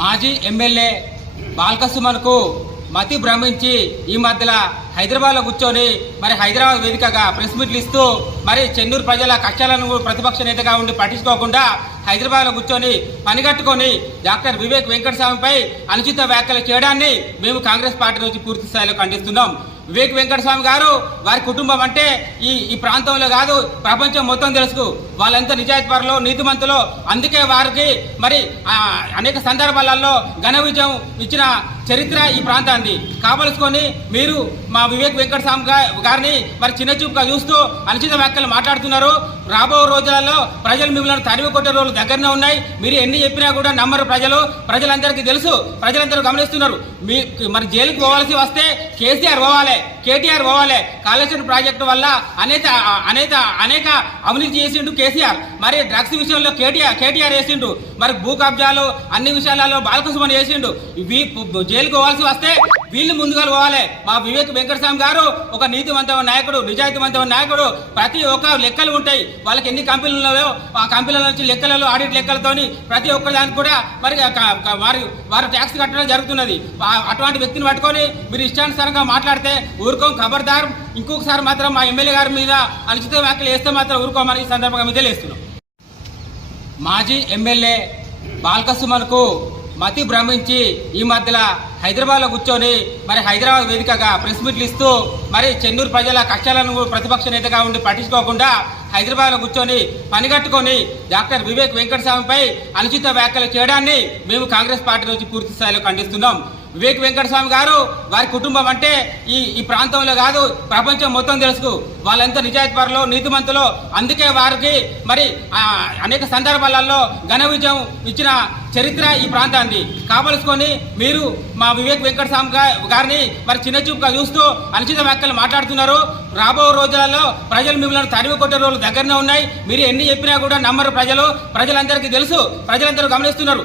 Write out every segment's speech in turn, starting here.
మాజీ ఎమ్మెల్యే బాల్కసుమన్కు మతి భ్రమించి ఈ మధ్యలో హైదరాబాద్లో కూర్చొని మరి హైదరాబాద్ వేదికగా ప్రెస్ మీట్లు ఇస్తూ మరి చెన్నూరు ప్రజల కష్టాలను ప్రతిపక్ష నేతగా ఉండి పట్టించుకోకుండా హైదరాబాద్లో కూర్చొని పనిగట్టుకొని డాక్టర్ వివేక్ వెంకటస్వామిపై అనుచిత వ్యాఖ్యలు చేయడాన్ని మేము కాంగ్రెస్ పార్టీ నుంచి పూర్తి స్థాయిలో ఖండిస్తున్నాం. వివేక్ వెంకటస్వామి గారు వారి కుటుంబం అంటే ఈ ప్రాంతంలో కాదు ప్రపంచం మొత్తం తెలుసు. వాళ్ళంతా నిజాయితీపరులు, నీతిమంతులు. అందుకే వారికి మరి అనేక సందర్భాలలో ఘన విజయం ఇచ్చిన చరిత్ర ఈ ప్రాంతాన్ని కావలసుకొని మీరు మా వివేక్ వెంకటస్వామి గారిని మరి చిన్నచూపుగా చూస్తూ అనుచిత వ్యాఖ్యలు మాట్లాడుతున్నారు. రాబో రోజులలో ప్రజలు మిమ్మల్ని తరిమి కొట్టే రోజులు దగ్గరనే ఉన్నాయి. మీరు ఎన్ని చెప్పినా కూడా నమ్మరు ప్రజలందరికీ తెలుసు, ప్రజలందరూ గమనిస్తున్నారు. మరి జైలుకి పోవాల్సి వస్తే కేసీఆర్ పోవాలి, కేటీఆర్ పోవాలి. కాళేశ్వరం ప్రాజెక్టు వల్ల అనేక అవినీతి చేసిండు కేసీఆర్. మరి డ్రగ్స్ విషయంలో కేటీఆర్ చేసిండు. మరి భూ కబ్జాలు అన్ని విషయాలలో బాలకృష్ణ చేసిండు. జైలుకు పోవాల్సి వస్తే వీళ్ళు ముందుగా పోవాలి. మా వివేక్ వెంకటస్వామి గారు ఒక నీతివంతమైన నాయకుడు, నిజాయితీవంతమైన నాయకుడు. ప్రతి ఒక్క లెక్కలు ఉంటాయి వాళ్ళకి, ఎన్ని కంపెనీలు ఉన్నాయో ఆ కంపెనీల నుంచి లెక్కలలో, ఆడిట్ లెక్కలతోని ప్రతి ఒక్క దానికి కూడా మరి వారు ట్యాక్స్ కట్టడం జరుగుతున్నది. అటువంటి వ్యక్తిని పట్టుకొని మీరు ఇష్టానుసారంగా మాట్లాడితే ఊరుకోం, ఖబర్దార్. ఇంకొకసారి మాత్రం మా ఎమ్మెల్యే గారి మీద అనుచిత వ్యాఖ్యలు వేస్తే మాత్రం ఊరుకోమని ఈ సందర్భంగా మీద తెలియజేస్తున్నాం. మాజీ ఎమ్మెల్యే బాల్కసుమన్కు మతి భ్రమించి ఈ మధ్యలో హైదరాబాద్లో కూర్చొని మరి హైదరాబాద్ వేదికగా ప్రెస్ మీట్లు ఇస్తూ మరి చెన్నూరు ప్రజల కష్టాలను ప్రతిపక్ష నేతగా ఉండి పట్టించుకోకుండా హైదరాబాద్లో కూర్చొని పనిగట్టుకొని డాక్టర్ వివేక్ వెంకటస్వామిపై అనుచిత వ్యాఖ్యలు చేయడాన్ని మేము కాంగ్రెస్ పార్టీ నుంచి పూర్తి స్థాయిలో ఖండిస్తున్నాం. వివేక్ వెంకటస్వామి గారు వారి కుటుంబం అంటే ఈ ప్రాంతంలో కాదు ప్రపంచం మొత్తం తెలుసు. వాళ్ళంతా నిజాయితీపరులు, నీతిమంతులు. అందుకే వారికి మరి అనేక సందర్భాలలో ఘన విజయం ఇచ్చిన చరిత్ర ఈ ప్రాంతాన్ని కావలసుకొని మీరు మా వివేక్ వెంకటస్వామి గారిని మరి చిన్నచూపుగా చూస్తూ అనుచిత వ్యాఖ్యలు మాట్లాడుతున్నారు. రాబో రోజులలో ప్రజలు మిమ్మల్ని తరిమి కొట్టే రోజులు దగ్గరనే ఉన్నాయి. మీరు ఎన్ని చెప్పినా కూడా నమ్మరు ప్రజలందరికీ తెలుసు, ప్రజలందరూ గమనిస్తున్నారు.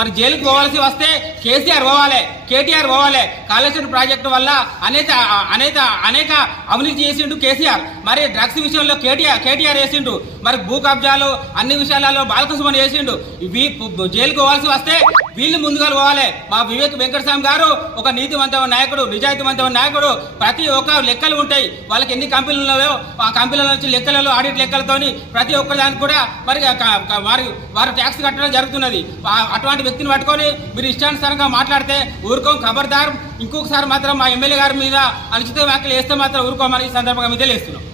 మరి జైలుకి పోవాల్సి వస్తే కేసీఆర్ పోవాలి, కేటీఆర్ పోవాలి. కాళేశ్వరం ప్రాజెక్టు వల్ల అనేక అవినీతి చేసిండు కేసీఆర్. మరి డ్రగ్స్ విషయంలో కేటీఆర్ చేసిండు. మరి భూ కబ్జాలు అన్ని విషయాలలో బాలకృష్ణ చేసిండు. జైలుకి పోవాల్సి వస్తే వీళ్ళు ముందుగా పోవాలి. మా వివేక్ వెంకటస్వామి గారు ఒక నీతివంతమైన నాయకుడు, నిజాయితీవంతమైన నాయకుడు. ప్రతి ఒక్క లెక్కలు ఉంటాయి వాళ్ళకి, ఎన్ని కంపెనీలు ఉన్నాయో ఆ కంపెనీల నుంచి లెక్కలలో, ఆడిట్ లెక్కలతోని ప్రతి ఒక్క దానికి కూడా మరి వారు ట్యాక్స్ కట్టడం జరుగుతున్నది. అటువంటి వ్యక్తిని పట్టుకొని మీరు ఇష్టానుసారంగా మాట్లాడితే ఊరుకోం, ఖబర్దార్. ఇంకొకసారి మాత్రం మా ఎమ్మెల్యే గారి మీద అనుచిత వ్యాఖ్యలు వేస్తే మాత్రం ఊరుకోమని ఈ సందర్భంగా మీద తెలియజేస్తున్నాం.